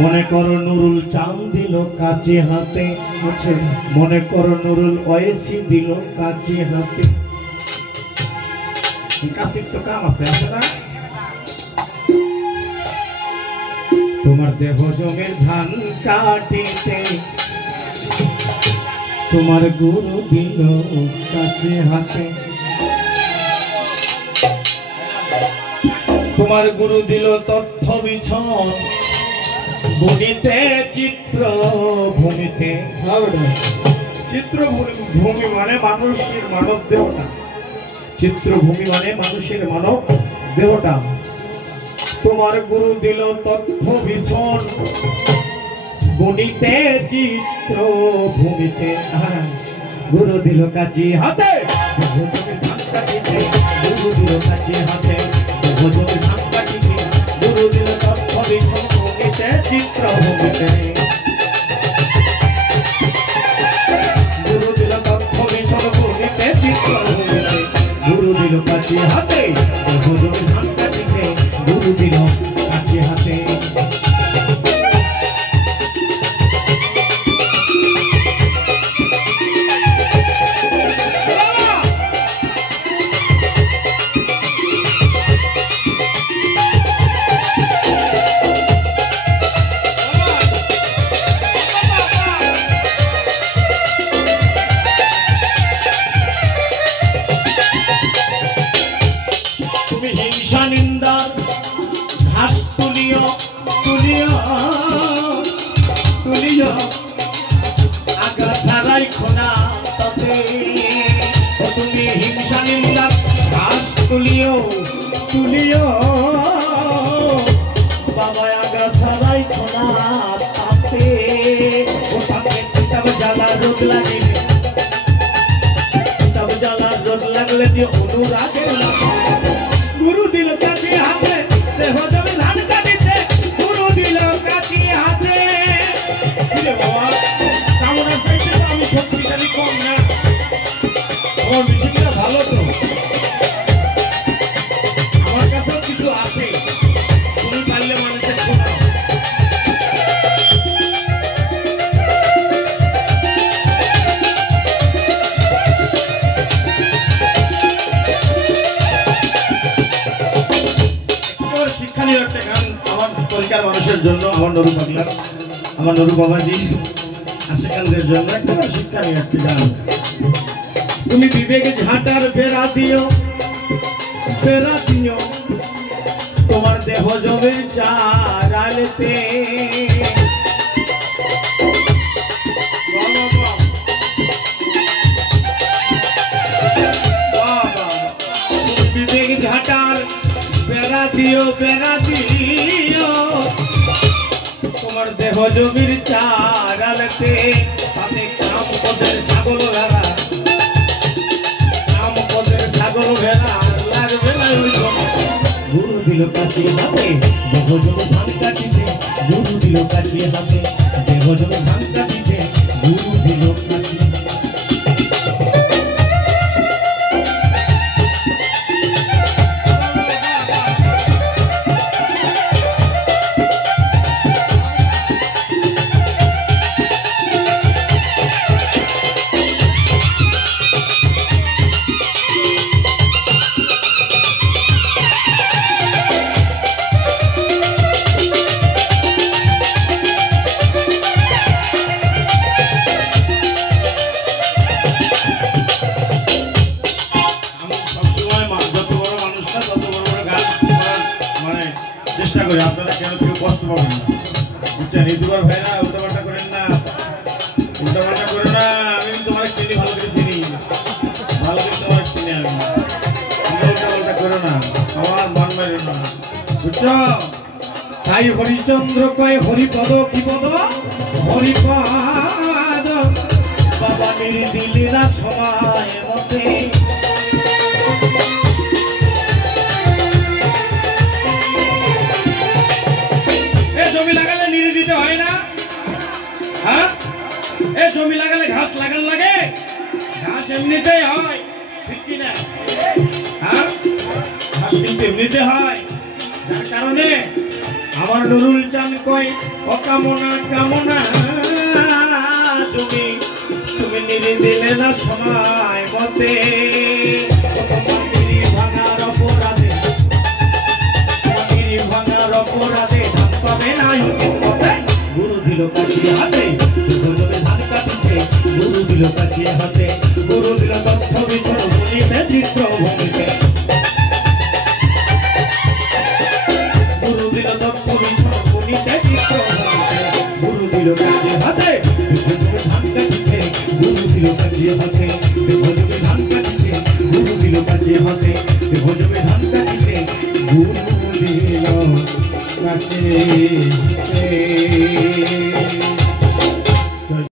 মনে করো নুরুল চাল দিল কাজে হাতে, মনে করো নুরুল ওয়েসি দিল কাজে হাতে। কাশির তো কাম আছে না? তোমার দেহ জমের ধান কাটিতে তোমার গুরু দিল কাজে হাতে, তোমার গুরু দিল তথ্য বিছন ভূমিতে চিত্র ভূমিতে। চিত্রভূমি মানে মানুষের মানব দেহটা, চিত্রভূমি মানে মানুষের মানব দেহটা। তোমার গুরু দিল তথ্য ভীষণ গণিতে চিত্র ভূমিতে। গুরু দিল কাজে হাতে, গুরু দিল কাজে হাতে, গুরু দিল তথ্য ভীষণ গণিতে চিত্র ভূমিতে। গুরু দিল তথ্য ভীষণ গণিতে চিত্র ভূমিতে। গুরু দিল কাজে হাতে, গুরু দিল কাজে হাতে। তুমি হিংসা নিন্দার ঘাস তুলিও তুলিও তুলিও আগা সারাই খোনা তাতে। তুমি হিংসা নিন্দার ঘাস তুলিও তুলিও বাবা আগা সারাই খোনা তাতে। ও তাতে কিতাব জ্বালা রোদ লাগিলে, কিতাব জ্বালা রোদ লাগলে যে অনুরাগের গুরু দিল কাজে হাতে, দেহ জমি ধান কাটিতে গুরু দিল কাজে হাতে। কামনা চাইতে আমি শক্তিশালী কম না, আমার মেশিনটা ভালো তো, আমার কাছেও কিছু আছে, তুমি পারলে মানুষের শোনাও। শিক্ষণীয় একটা গান আমার পরিকার মানুষের জন্য, আমার নুরু পাগলা, আমার নুরু বাবাজি আশিকানদের জন্য একটা শিক্ষণীয় একটা গান। তুমি বিবেক ঝাঁটার বেড়া দিও, বেড়া দিও তোমার দেহ জমে চারালেতে। বিবেক ঝাঁটার বেড়া দিও, বেড়া দিও তোমার দেহ জমির চারালেতে। তাতে কাম পদের ছাগল ভেড়া, কাম পদের ছাগল ভেড়া লাগবে না। গুরু দিল কাজে হাতে, দেহ জমি ধান কাটিতে গুরু দিল কাজে হাতে, দেহ জমি ধান কাটিতে গুরু দিল কাজে। চেষ্টা করি আপনারা কেন কেউ কষ্ট পাবেন না, বুঝছেন? ইউটিউবার ভাইরা উল্টাপাল্টা করেন না, উল্টাপাল্টা করে না। আমি তোমার চিনি, ভালো করে চিনি, ভালো করে তোমার চিনি। আমি উল্টাপাল্টা করো না, আমার মন মেরে না, বুঝছো? তাই হরিচন্দ্র কয় হরিপদ, কি পদ? হরিপদ বাবা মেরে দিলে না সময় মতে। জমি লাগালে নিরে দিতে হয় না? হ্যাঁ, এ জমি লাগালে ঘাস লাগান লাগে, ঘাস এমনিতেই হয়, ঠিক কিনা? হ্যাঁ, ঘাস কিন্তু এমনিতে হয়। আমার নুরুল চান কয় ও কামনা কামনা তুমি তুমি নিরে দিলে না সময় মতে তোমার নিরি ভাঙার অপরাধে ধান পাবে না উচিত পথে গুরু দিল কাছে হাতে গজবে ধান কাটিছে গুরু দিল কাছে হাতে গুরু দিল তথ্য বিচর ভূমিতে চিত্র ভূমিতে গুরু দিল তথ্য বিচর ভূমিতে চিত্র ভূমিতে গুরু দিল কাছে হাতে গজবে ধান কাটিছে গুরু দিল কাছে হাতে গজবে ধান কাটিছে গুরু দিল কাছে হাতে গজবে ধান কাটিছে গুরু দিল কাছে